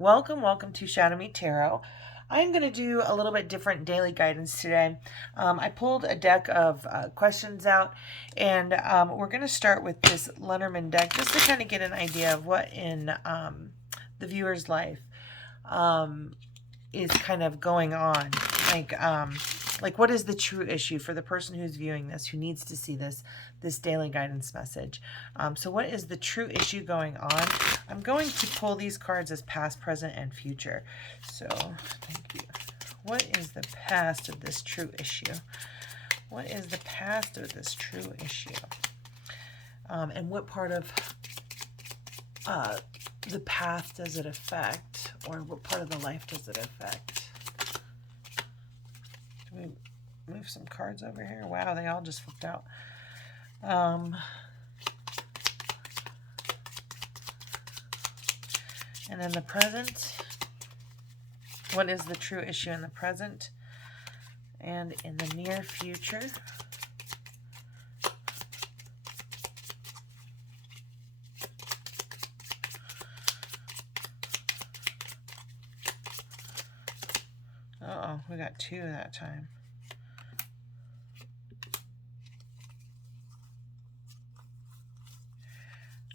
Welcome to ShadowMeTarot. I'm going to do a little bit different daily guidance today. I pulled a deck of questions out, and we're going to start with this Lenormand deck just to kind of get an idea of what in the viewer's life is kind of going on. Like what is the true issue for the person who's viewing this, who needs to see this daily guidance message? So what is the true issue going on? I'm going to pull these cards as past, present, and future. So thank you. What is the past of this true issue? What is the past of this true issue? And what part of the path does it affect? Or what part of the life does it affect? Can we move some cards over here? Wow, they all just flipped out. And in the present, what is the true issue in the present? And in the near future, uh-oh, we got two that time.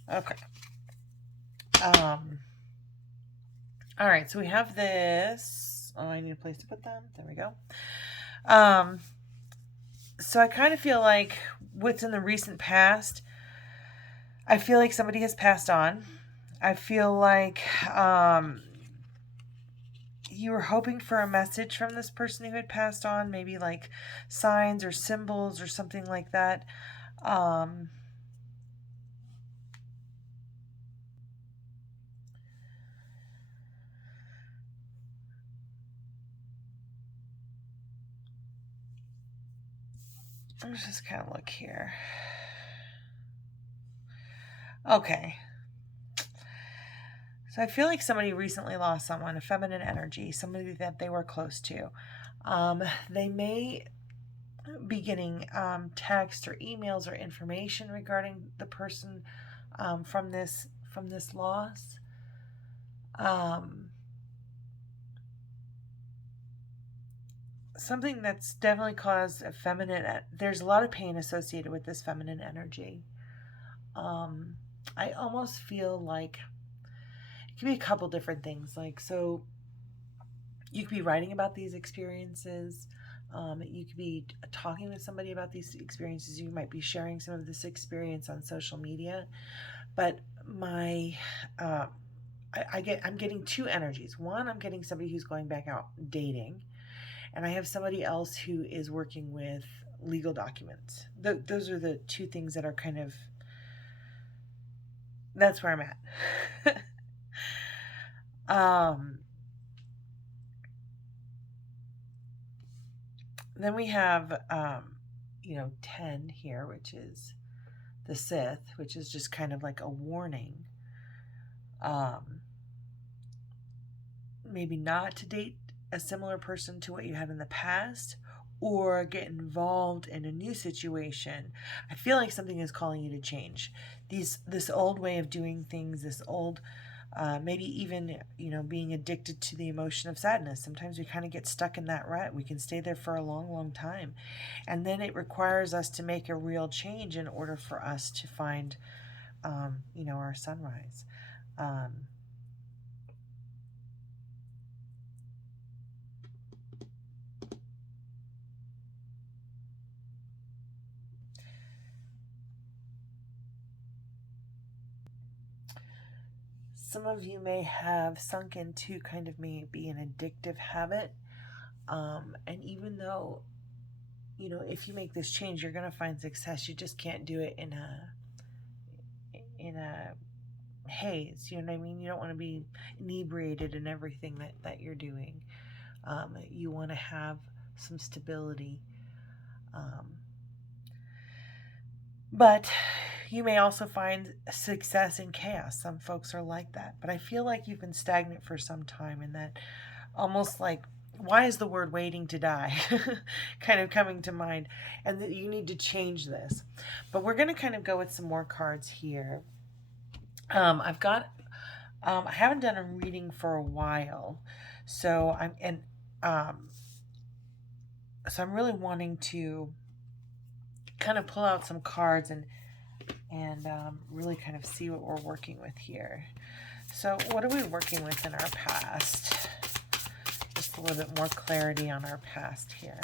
Okay. All right, so we have this. Oh, I need a place to put them. There we go. So I kind of feel like what's in the recent past, I feel like somebody has passed on. I feel like you were hoping for a message from this person who had passed on, maybe like signs or symbols or something like that. Let's just kind of look here. Okay. So I feel like somebody recently lost someone, a feminine energy, somebody that they were close to. They may be getting text or emails or information regarding the person from this loss. Something that's definitely caused a feminine. There's a lot of pain associated with this feminine energy. I almost feel like it could be a couple different things. Like, so you could be writing about these experiences. You could be talking with somebody about these experiences. You might be sharing some of this experience on social media. But I'm getting two energies. One, I'm getting somebody who's going back out dating. And I have somebody else who is working with legal documents. Those are the two things that are kind of, that's where I'm at. Then we have, 10 here, which is the Sith, which is just kind of like a warning. Maybe not to date a similar person to what you had in the past, or get involved in a new situation. I feel like something is calling you to change. This old way of doing things, this old, maybe even, being addicted to the emotion of sadness. Sometimes we kind of get stuck in that rut. We can stay there for a long, long time. And then it requires us to make a real change in order for us to find, our sunrise. Some of you may have sunk into kind of maybe an addictive habit. And even though, if you make this change, you're going to find success. You just can't do it in a haze. You know what I mean? You don't want to be inebriated in everything that you're doing. You want to have some stability. But you may also find success in chaos. Some folks are like that. But I feel like you've been stagnant for some time, and that almost like, why is the word waiting to die kind of coming to mind? And that you need to change this. But we're going to kind of go with some more cards here. I've got I haven't done a reading for a while, so um, I'm really wanting to kind of pull out some cards and really kind of see what we're working with here. So what are we working with in our past? Just a little bit more clarity on our past here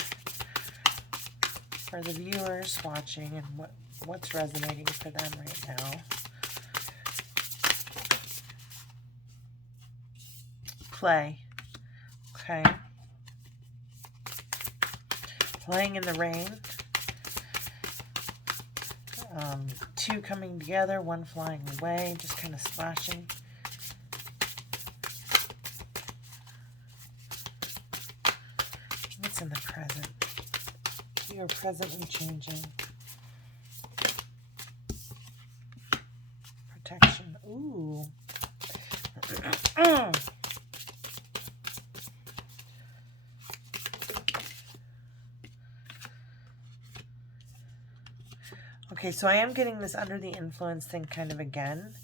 for the viewers watching, and what's resonating for them right now. Play. Okay. Playing in the rain. Two coming together, one flying away, just kind of splashing. What's in the present? You are presently changing. Protection. Ooh. Okay, so I am getting this under the influence thing kind of again,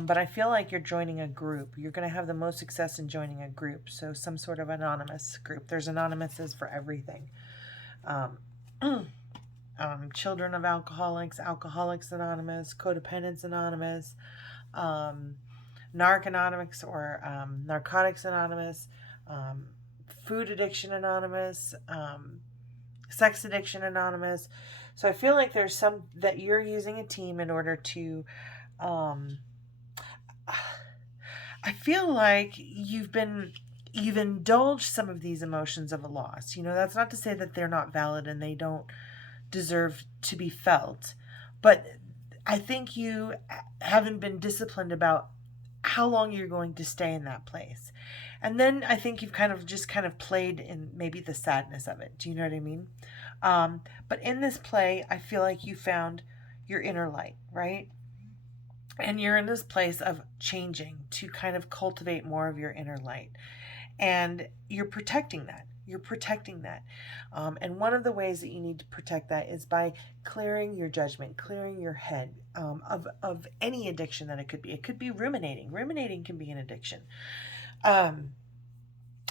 but I feel like you're joining a group. You're going to have the most success in joining a group, so some sort of anonymous group. There's anonymouses for everything. Children of Alcoholics, Alcoholics Anonymous, Codependents Anonymous, Narc Anonymous or Narcotics Anonymous, Food Addiction Anonymous, Sex Addiction Anonymous. So I feel like there's some that you're using a team in order to, I feel like you've indulged some of these emotions of a loss. You know, that's not to say that they're not valid and they don't deserve to be felt, but I think you haven't been disciplined about how long you're going to stay in that place. And then I think you've kind of played in maybe the sadness of it. Do you know what I mean? But in this play, I feel like you found your inner light, right? And you're in this place of changing to kind of cultivate more of your inner light. And you're protecting that. You're protecting that. And one of the ways that you need to protect that is by clearing your judgment, clearing your head of any addiction that it could be. It could be ruminating. Ruminating can be an addiction. But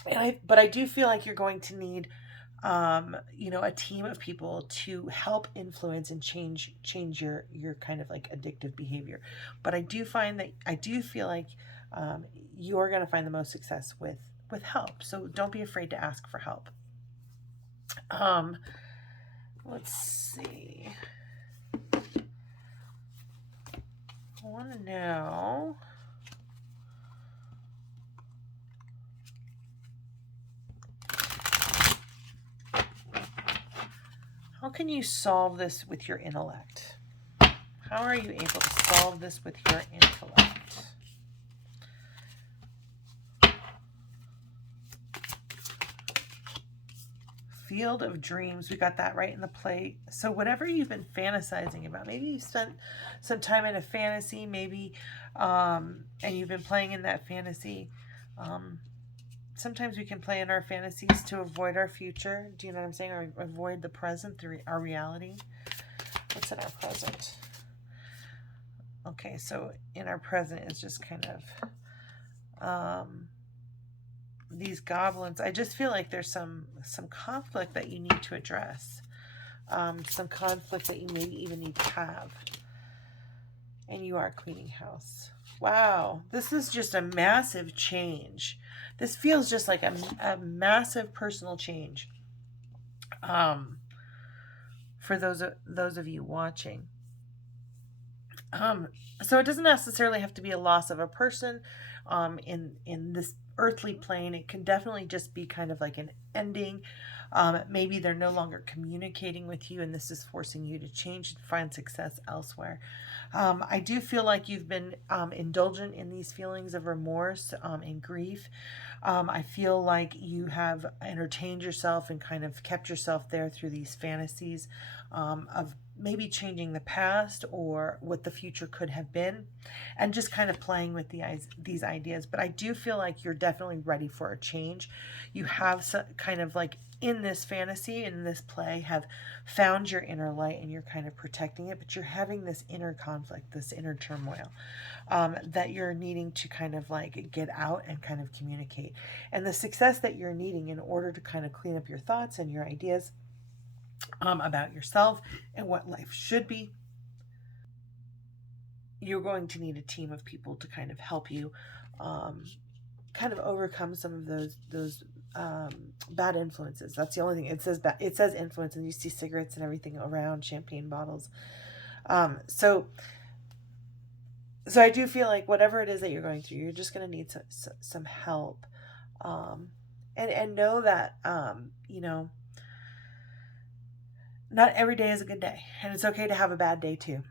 I do feel like you're going to need a team of people to help influence and change your kind of like addictive behavior. But I do feel like you're going to find the most success with help. So don't be afraid to ask for help. Let's see. I want to know. How can you solve this with your intellect? How are you able to solve this with your intellect? Field of Dreams, we got that right in the plate. So whatever you've been fantasizing about, maybe you spent some time in a fantasy, maybe, and you've been playing in that fantasy. Sometimes we can play in our fantasies to avoid our future. Do you know what I'm saying? Or avoid the present, our reality. What's in our present? Okay, so in our present is just kind of these goblins. I just feel like there's some conflict that you need to address. Some conflict that you maybe even need to have. And you are cleaning house. Wow, this is just a massive change. This feels just like a massive personal change for those of you watching. So it doesn't necessarily have to be a loss of a person in this earthly plane. It can definitely just be kind of like an ending. Maybe they're no longer communicating with you, and this is forcing you to change and find success elsewhere. I do feel like you've been indulgent in these feelings of remorse and grief. I feel like you have entertained yourself and kind of kept yourself there through these fantasies of maybe changing the past or what the future could have been, and just kind of playing with these ideas. But I do feel like you're definitely ready for a change. You have some kind of like in this fantasy, in this play, have found your inner light and you're kind of protecting it, but you're having this inner conflict, this inner turmoil, that you're needing to kind of like get out and kind of communicate. And the success that you're needing in order to kind of clean up your thoughts and your ideas about yourself and what life should be, you're going to need a team of people to kind of help you kind of overcome some of those bad influences. That's the only thing. It says influence, and you see cigarettes and everything around, champagne bottles. So I do feel like whatever it is that you're going through, you're just going to need some help. And know that, not every day is a good day, and it's okay to have a bad day too.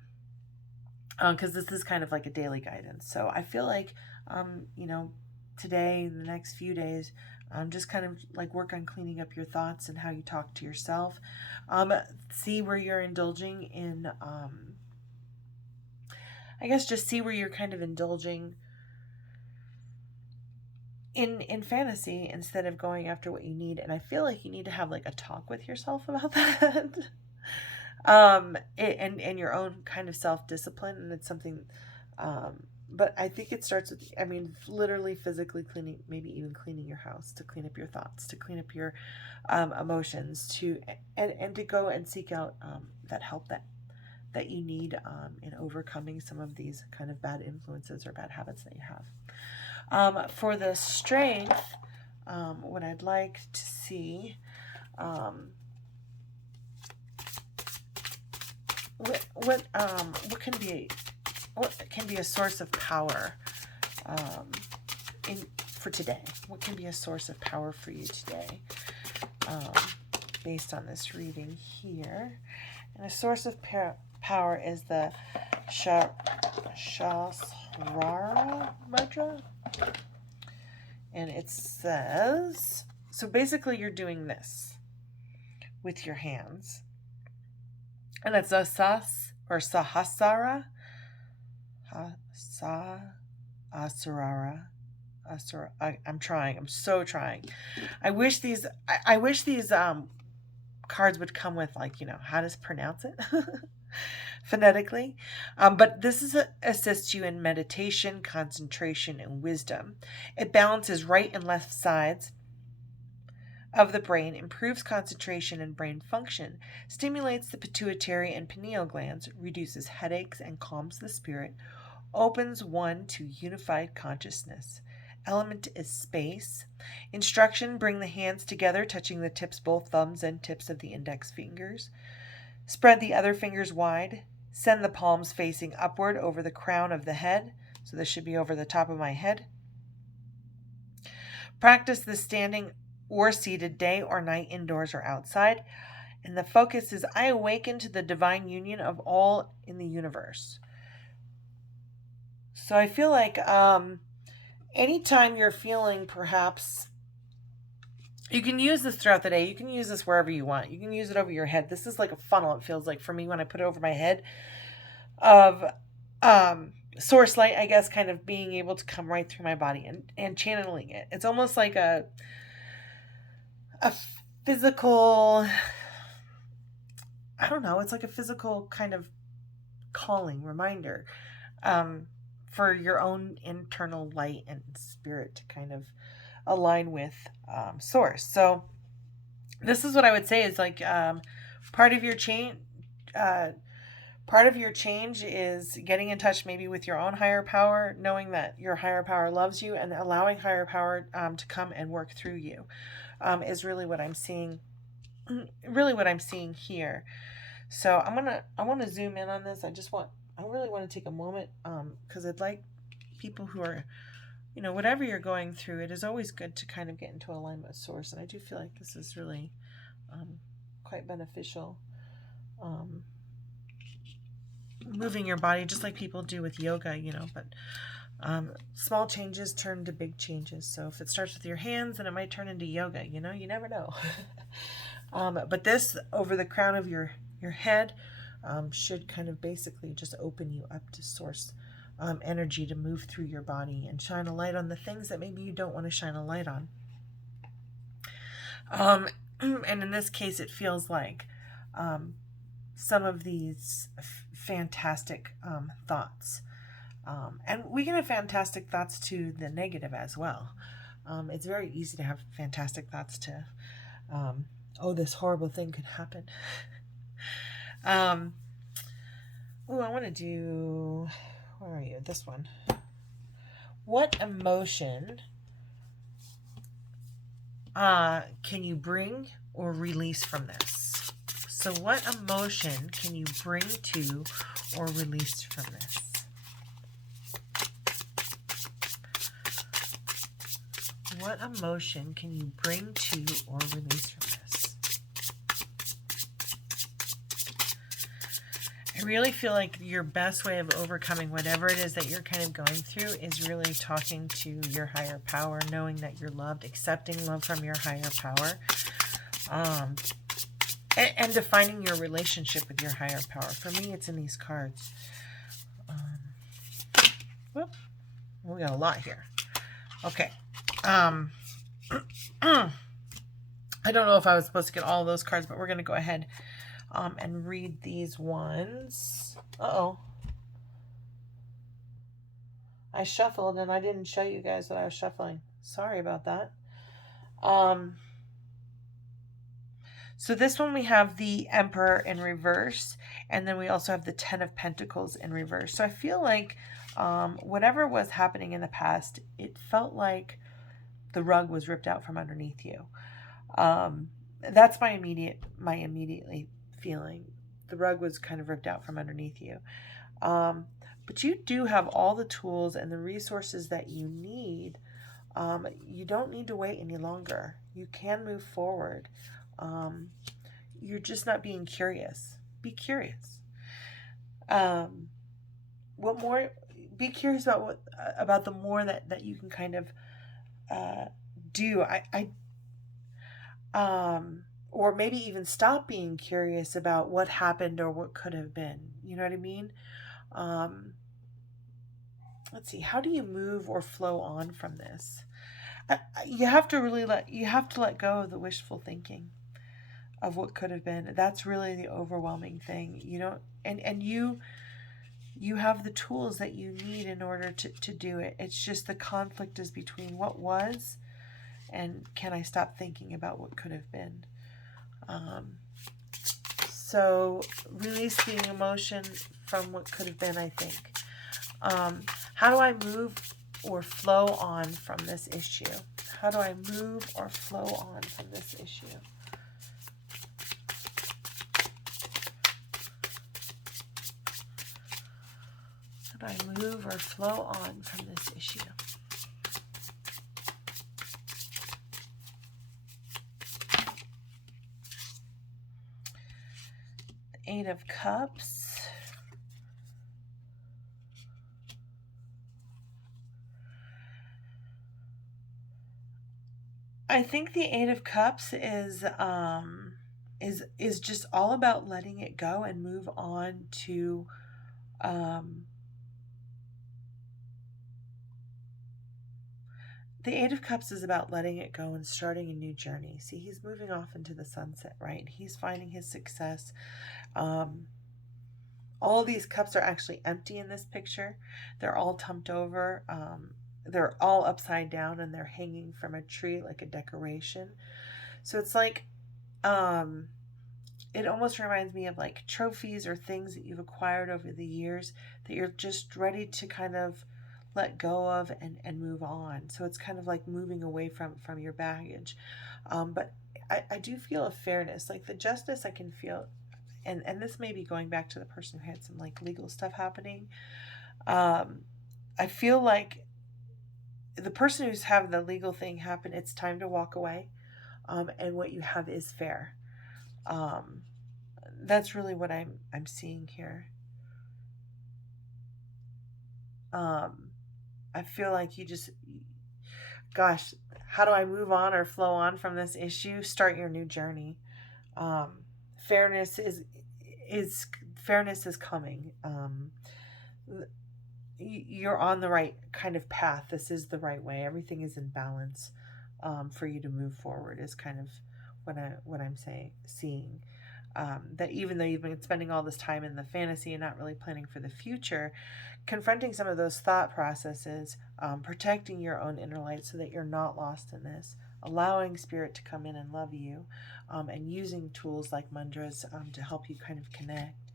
Because this is kind of like a daily guidance. So I feel like, today, the next few days, just kind of like work on cleaning up your thoughts and how you talk to yourself. See where you're indulging in, just see where you're kind of indulging in fantasy instead of going after what you need. And I feel like you need to have like a talk with yourself about that. And your own kind of self-discipline. And it's something, but I think it starts with, literally physically cleaning, maybe even cleaning your house, to clean up your thoughts, to clean up your emotions, and to go and seek out that help that you need in overcoming some of these kind of bad influences or bad habits that you have. For the strength, what I'd like to see, what can be a source of power for today? What can be a source of power for you today, based on this reading here? And a source of power is the Shasrara Mudra. And it says, so basically you're doing this with your hands. And it's Asas or Sahasrara. I'm trying. I'm so trying. I wish these cards would come with, like, how to pronounce it phonetically. But this assists you in meditation, concentration, and wisdom. It balances right and left sides of the brain, improves concentration and brain function, stimulates the pituitary and pineal glands, reduces headaches and calms the spirit, opens one to unified consciousness. Element is space. Instruction: bring the hands together, touching the tips, both thumbs and tips of the index fingers. Spread the other fingers wide. Send the palms facing upward over the crown of the head. So this should be over the top of my head. Practice the standing or seated day or night, indoors or outside. And the focus is, I awaken to the divine union of all in the universe. So I feel like anytime you're feeling, perhaps, you can use this throughout the day. You can use this wherever you want. You can use it over your head. This is like a funnel, it feels like, for me when I put it over my head, of source light, I guess, kind of being able to come right through my body and channeling it. It's almost like a physical, I don't know, it's like a physical kind of calling, reminder, for your own internal light and spirit to kind of align with source. So this is what I would say is like, part of your change is getting in touch maybe with your own higher power, knowing that your higher power loves you, and allowing higher power to come and work through you, is really what I'm seeing. Really what I'm seeing here. So I want to zoom in on this. I really want to take a moment, because I'd like people who are, whatever you're going through, it is always good to kind of get into alignment with source. And I do feel like this is really quite beneficial. Moving your body just like people do with yoga, but small changes turn to big changes. So if it starts with your hands, then it might turn into yoga, you never know. But this over the crown of your head, should kind of basically just open you up to source energy to move through your body and shine a light on the things that maybe you don't want to shine a light on. And in this case, it feels like some of these fantastic thoughts. And we can have fantastic thoughts to the negative as well. It's very easy to have fantastic thoughts to, oh, this horrible thing could happen. Oh, I want to do, where are you? This one. What emotion can you bring or release from this? So what emotion can you bring to or release from this? What emotion can you bring to or release from this? I really feel like your best way of overcoming whatever it is that you're kind of going through is really talking to your higher power, knowing that you're loved, accepting love from your higher power, and defining your relationship with your higher power. For me, it's in these cards. Whoop. We got a lot here. Okay. I don't know if I was supposed to get all of those cards, but we're going to go ahead and read these ones. Uh-oh. I shuffled and I didn't show you guys what I was shuffling. Sorry about that. So this one we have the Emperor in reverse, and then we also have the Ten of Pentacles in reverse. So I feel like whatever was happening in the past, it felt like the rug was ripped out from underneath you. That's my immediately feeling. The rug was kind of ripped out from underneath you. But you do have all the tools and the resources that you need. You don't need to wait any longer. You can move forward. You're just not being curious. Be curious. What more? Be curious about the more that you can kind of do. Or maybe even stop being curious about what happened or what could have been. You know what I mean? Let's see. How do you move or flow on from this? You have to let go of the wishful thinking of what could have been. That's really the overwhelming thing. You don't, and you have the tools that you need in order to do it. It's just the conflict is between what was and can I stop thinking about what could have been. So release the emotion from what could have been, I think. How do I move or flow on from this issue? How do I move or flow on from this issue? How do I move or flow on from this issue? The Eight of Cups. I think the Eight of Cups is just all about letting it go and move on to the Eight of Cups is about letting it go and starting a new journey. See, he's moving off into the sunset, right? He's finding his success. All these cups are actually empty in this picture. They're all tumped over. They're all upside down and they're hanging from a tree like a decoration. So it's like, it almost reminds me of like trophies or things that you've acquired over the years that you're just ready to kind of let go of and move on. So it's kind of like moving away from your baggage. But I do feel a fairness, like the justice I can feel, and this may be going back to the person who had some like legal stuff happening. I feel like the person who's having the legal thing happen, it's time to walk away. And what you have is fair. That's really what I'm seeing here. I feel like you just, gosh, how do I move on or flow on from this issue? Start your new journey. Fairness is fairness is coming. You're on the right kind of path. This is the right way. Everything is in balance for you to move forward is kind of what I'm seeing. That even though you've been spending all this time in the fantasy and not really planning for the future, confronting some of those thought processes, protecting your own inner light so that you're not lost in this, allowing spirit to come in and love you, and using tools like mantras to help you kind of connect.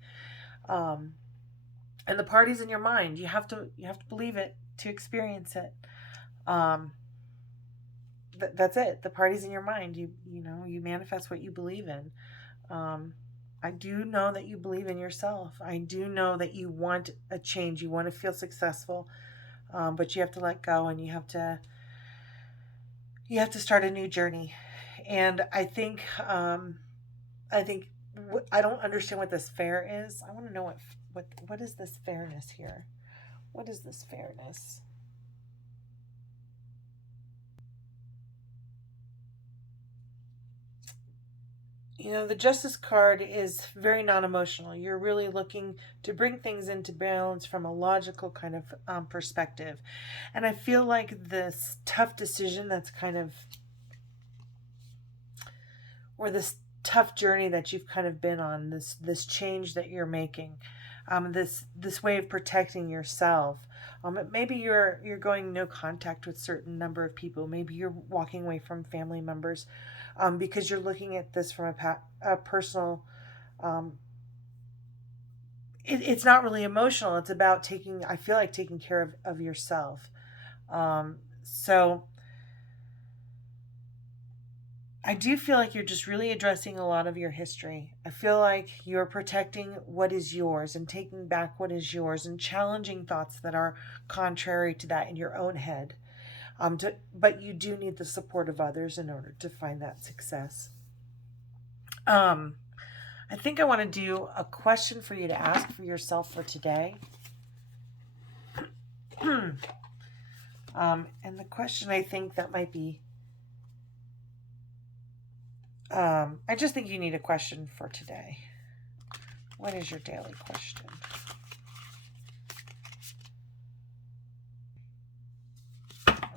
And the party's in your mind. You have to believe it to experience it. That's it. The party's in your mind. You manifest what you believe in. I do know that you believe in yourself. I do know that you want a change. You want to feel successful, but you have to let go, and you have to start a new journey. And I think I don't understand what this fair is. I want to know what is this fairness here? What is this fairness? The Justice card is very non-emotional. You're really looking to bring things into balance from a logical kind of perspective. And I feel like this tough decision that's kind of, or this tough journey that you've kind of been on, this change that you're making, this way of protecting yourself. Maybe you're going no contact with certain number of people. Maybe you're walking away from family members. Because you're looking at this from a personal, it's not really emotional. It's about taking care of yourself. So I do feel like you're just really addressing a lot of your history. I feel like you're protecting what is yours and taking back what is yours and challenging thoughts that are contrary to that in your own head. But you do need the support of others in order to find that success. I think I want to do a question for you to ask for yourself for today. And the question I think that might be, I just think you need a question for today. What is your daily question?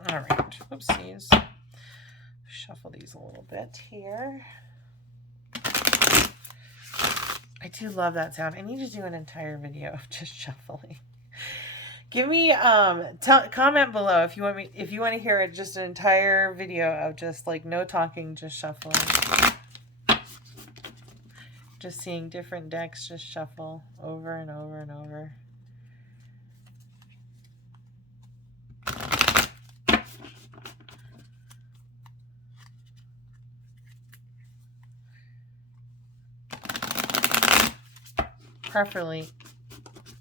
All right, oopsies. Shuffle these a little bit here. I do love that sound. I need to do an entire video of just shuffling. Give me comment below if you want to hear just an entire video of just like no talking, just shuffling. Just seeing different decks just shuffle over and over and over.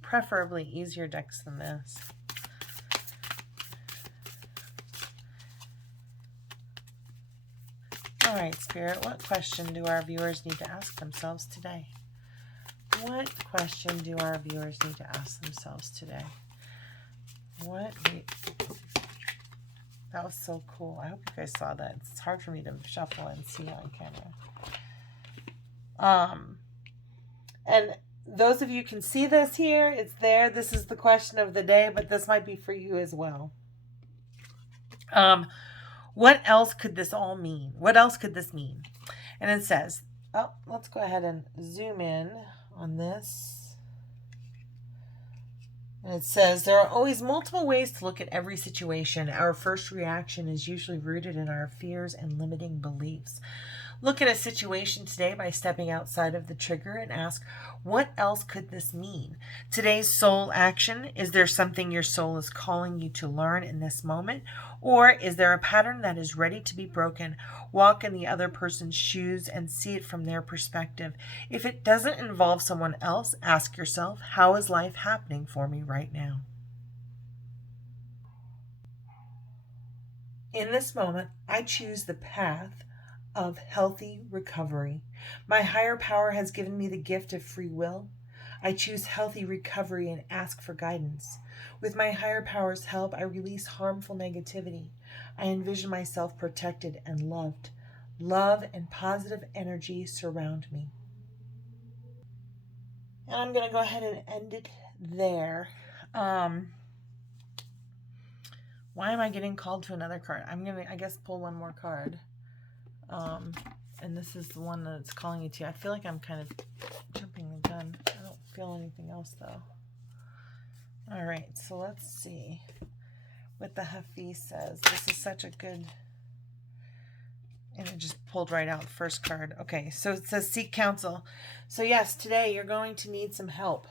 Preferably easier decks than this. All right, Spirit, what question do our viewers need to ask themselves today? What question do our viewers need to ask themselves today? That was so cool. I hope you guys saw that. It's hard for me to shuffle and see on camera. And those of you can see this here, it's there. This is the question of the day, but this might be for you as well. What else could this all mean? What else could this mean? And it says, let's go ahead and zoom in on this. And it says, there are always multiple ways to look at every situation. Our first reaction is usually rooted in our fears and limiting beliefs. Look at a situation today by stepping outside of the trigger and ask, what else could this mean? Today's soul action, is there something your soul is calling you to learn in this moment? Or is there a pattern that is ready to be broken? Walk in the other person's shoes and see it from their perspective. If it doesn't involve someone else, ask yourself, how is life happening for me right now? In this moment, I choose the path of healthy recovery. My higher power has given me the gift of free will. I choose healthy recovery and ask for guidance. With my higher power's help, I release harmful negativity. I envision myself protected and loved. Love and positive energy surround me. And I'm going to go ahead and end it there. Why am I getting called to another card? I'm going to, I guess, pull one more card. And this is the one that's calling you to. I feel like I'm kind of jumping the gun. I don't feel anything else, though. All right, so let's see what the Hafiz says. This is such a good... And it just pulled right out the first card. Okay, so it says seek counsel. So yes, today you're going to need some help.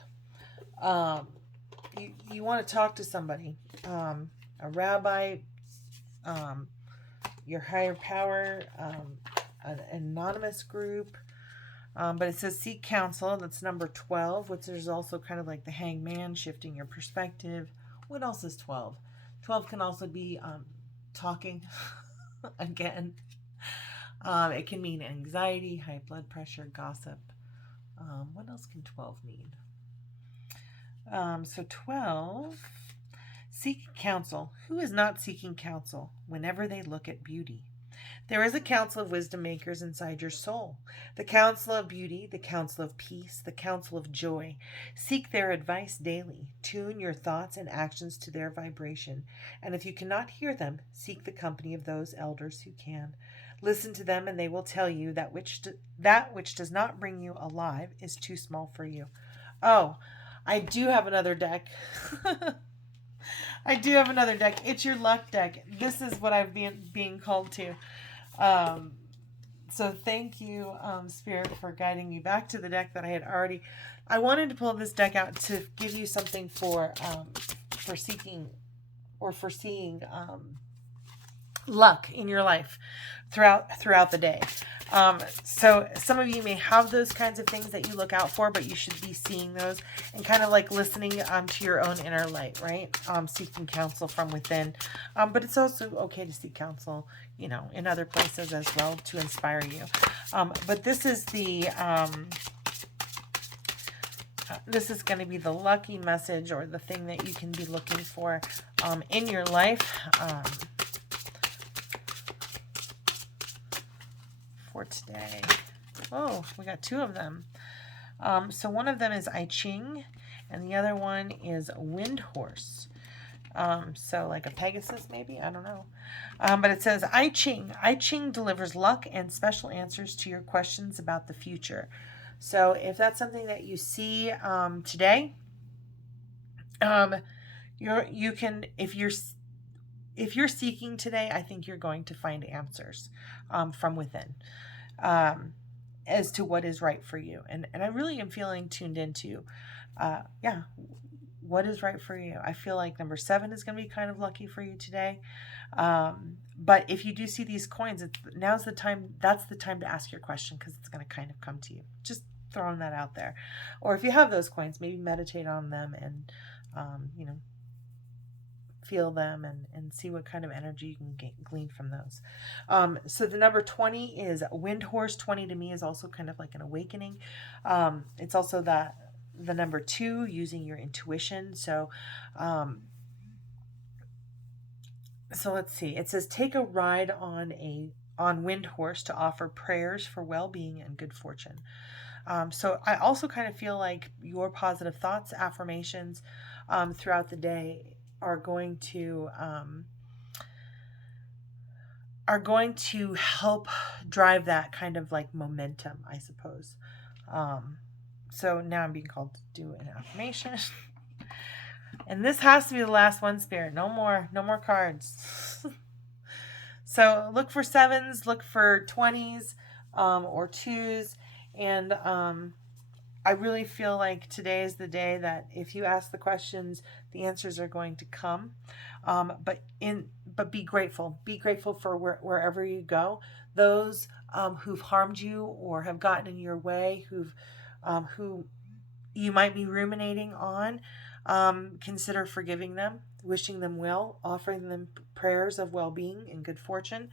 You want to talk to somebody. A rabbi, your higher power, an anonymous group. But it says seek counsel. That's number 12, which is also kind of like the hangman, shifting your perspective. What else is 12? 12 can also be talking again. It can mean anxiety, high blood pressure, gossip. What else can 12 mean? So 12, seek counsel. Who is not seeking counsel whenever they look at beauty? There is a counsel of wisdom makers inside your soul. The counsel of beauty, the counsel of peace, the counsel of joy. Seek their advice daily. Tune your thoughts and actions to their vibration. And if you cannot hear them, seek the company of those elders who can. Listen to them, and they will tell you that which does not bring you alive is too small for you. Oh, I do have another deck. I do have another deck. It's your luck deck. This is what I've been being called to. So thank you, Spirit, for guiding me back to the deck that I had already. I wanted to pull this deck out to give you something for seeking or for seeing luck in your life throughout the day. So some of you may have those kinds of things that you look out for, but you should be seeing those and kind of like listening to your own inner light, right? Seeking counsel from within. But it's also okay to seek counsel, in other places as well to inspire you. But this is the this is going to be the lucky message or the thing that you can be looking for in your life. For today. Oh, we got two of them. So one of them is I Ching, and the other one is Wind Horse. So like a Pegasus, maybe? I don't know. But it says I Ching. I Ching delivers luck and special answers to your questions about the future. So if that's something that you see today, you can, if you're seeking today, I think you're going to find answers from within as to what is right for you. And I really am feeling tuned into, what is right for you. I feel like number 7 is going to be kind of lucky for you today. But if you do see these coins, now's the time. That's the time to ask your question because it's going to kind of come to you. Just throwing that out there. Or if you have those coins, maybe meditate on them and, feel them and see what kind of energy you can glean from those. So the number 20 is Wind Horse. 20 to me is also kind of like an awakening. It's also the number 2, using your intuition. So let's see. It says take a ride on Wind Horse to offer prayers for well-being and good fortune. So I also kind of feel like your positive thoughts, affirmations throughout the day are going to help drive that kind of like momentum, I suppose. So now I'm being called to do an affirmation. And this has to be the last one, Spirit. No more cards. So look for 7s, look for 20s, or 2s. And I really feel like today is the day that if you ask the questions, the answers are going to come. But be grateful. Be grateful for wherever you go. Those who've harmed you or have gotten in your way, who you might be ruminating on, consider forgiving them, wishing them well, offering them prayers of well-being and good fortune.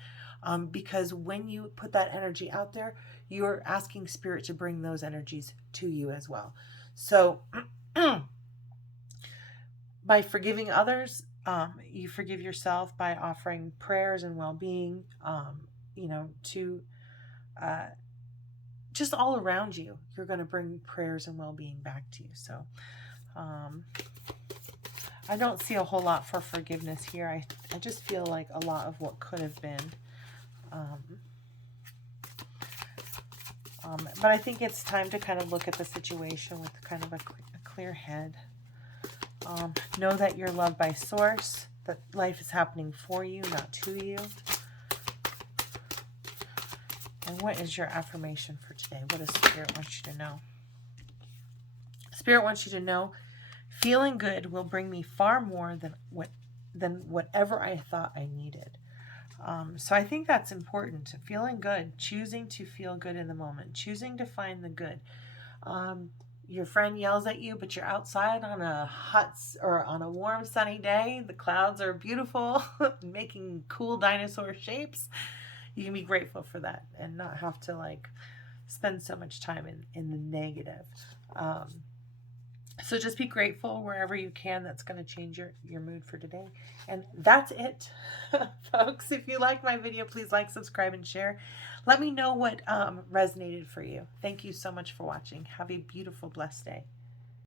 Because when you put that energy out there, you're asking Spirit to bring those energies to you as well. So by forgiving others, you forgive yourself by offering prayers and well-being, just all around you, you're going to bring prayers and well-being back to you. So I don't see a whole lot for forgiveness here. I just feel like a lot of what could have been. But I think it's time to kind of look at the situation with kind of a clear head. Know that you're loved by Source, that life is happening for you, not to you. And what is your affirmation for today? What does Spirit want you to know? Spirit wants you to know, feeling good will bring me far more than whatever I thought I needed. So I think that's important. Feeling good, choosing to feel good in the moment, choosing to find the good. Your friend yells at you, but you're outside on a on a warm sunny day. The clouds are beautiful, making cool dinosaur shapes. You can be grateful for that and not have to like spend so much time in the negative. So just be grateful wherever you can. That's going to change your mood for today. And that's it, folks. If you like my video, please like, subscribe, and share. Let me know what resonated for you. Thank you so much for watching. Have a beautiful, blessed day.